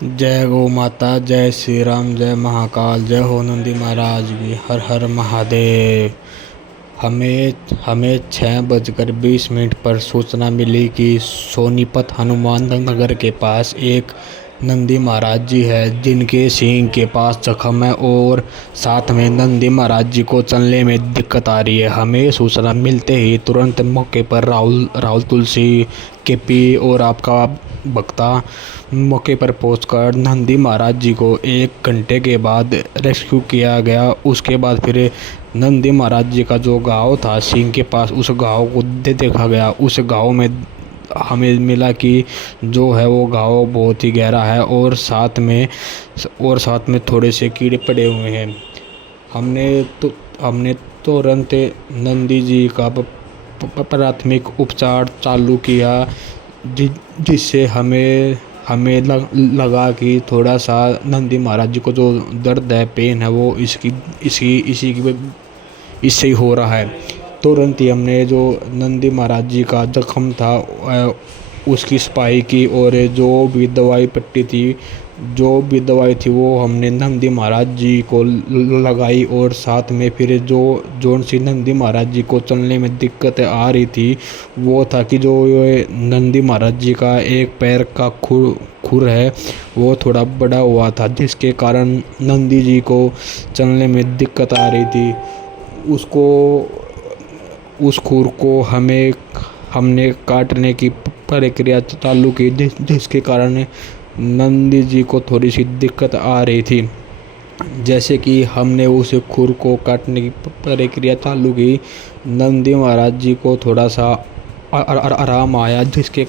जय गौ माता, जय श्री राम, जय महाकाल, जय हो नंदी महाराज की। हर हर महादेव। हमें 6:20 पर सूचना मिली कि सोनीपत हनुमान नगर के पास एक नंदी महाराज जी है जिनके सींग के पास जख्म है और साथ में नंदी महाराज जी को चलने में दिक्कत आ रही है। हमें सूचना मिलते ही तुरंत मौके पर राहुल तुलसी केपी और आपका भक्ता मौके पर पहुंचकर नंदी महाराज जी को 1 घंटे के बाद रेस्क्यू किया गया। उसके बाद फिर नंदी महाराज जी का जो गाँव था सींग के पास, उस गाँव को देखा गया। उस गाँव में हमें मिला कि जो है वो गाँव बहुत ही गहरा है और साथ में थोड़े से कीड़े पड़े हुए हैं। हमने तुरंत नंदी जी का प्राथमिक उपचार चालू किया, जिससे हमें लगा कि थोड़ा सा नंदी महाराज जी को जो दर्द है, पेन है, वो इससे ही हो रहा है। तुरंत ही हमने जो नंदी महाराज जी का जख्म था उसकी सफाई की और जो भी दवाई पट्टी थी, जो भी दवाई थी वो हमने नंदी महाराज जी को लगाई। और साथ में फिर जो सी नंदी महाराज जी को चलने में दिक्कत आ रही थी वो था कि जो नंदी महाराज जी का एक पैर का खुर है वो थोड़ा बड़ा हुआ था, जिसके कारण नंदी जी को चलने में दिक्कत आ रही थी। उस खुर को हमने काटने की प्रक्रिया चालू की, जिसके कारण नंदी जी को थोड़ी सी दिक्कत आ रही थी। जैसे कि हमने उस खुर को काटने की प्रक्रिया चालू की, नंदी महाराज जी को थोड़ा सा आराम आया, जिसके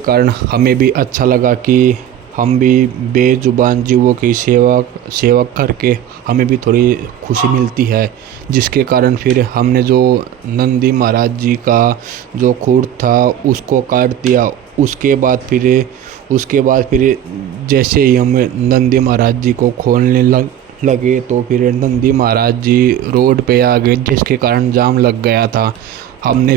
कारण हमें भी अच्छा लगा कि हम भी बेजुबान जीवों की सेवा करके हमें भी थोड़ी खुशी मिलती है। जिसके कारण फिर हमने जो नंदी महाराज जी का जो खुर था उसको काट दिया। उसके बाद फिर जैसे ही हम नंदी महाराज जी को खोलने लगे तो फिर नंदी महाराज जी रोड पे आ गए, जिसके कारण जाम लग गया था। हमने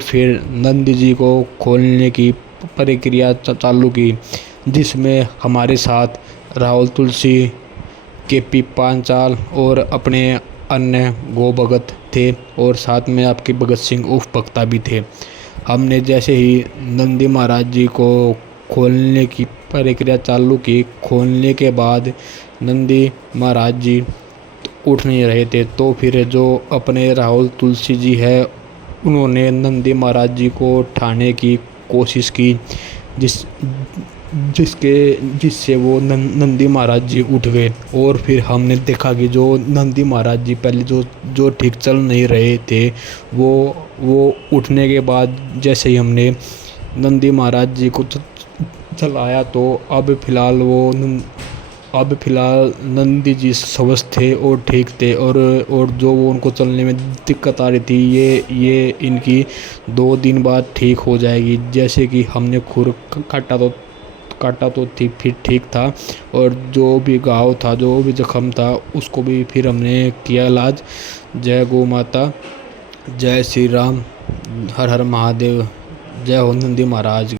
फिर नंदी जी को खोलने की प्रक्रिया चालू की, जिसमें हमारे साथ राहुल तुलसी, केपी पांचाल और अपने अन्य गो भगत थे और साथ में आपके भगत सिंह उर्फ भक्ता भी थे। हमने जैसे ही नंदी महाराज जी को खोलने की प्रक्रिया चालू की, खोलने के बाद नंदी महाराज जी उठ नहीं रहे थे, तो फिर जो अपने राहुल तुलसी जी है उन्होंने नंदी महाराज जी को उठाने की कोशिश की, जिससे वो नंदी महाराज जी उठ गए। और फिर हमने देखा कि जो नंदी महाराज जी पहले जो ठीक चल नहीं रहे थे वो उठने के बाद जैसे ही हमने नंदी महाराज जी को चलाया तो अब फिलहाल नंदी जी स्वस्थ थे और ठीक थे और जो वो उनको चलने में दिक्कत आ रही थी ये इनकी 2 दिन बाद ठीक हो जाएगी। जैसे कि हमने खुर काटा तो फिर ठीक था और जो भी घाव था, जो भी जख्म था, उसको भी फिर हमने किया इलाज। जय गौ माता, जय श्री राम, हर हर महादेव, जय हो नंदी महाराज।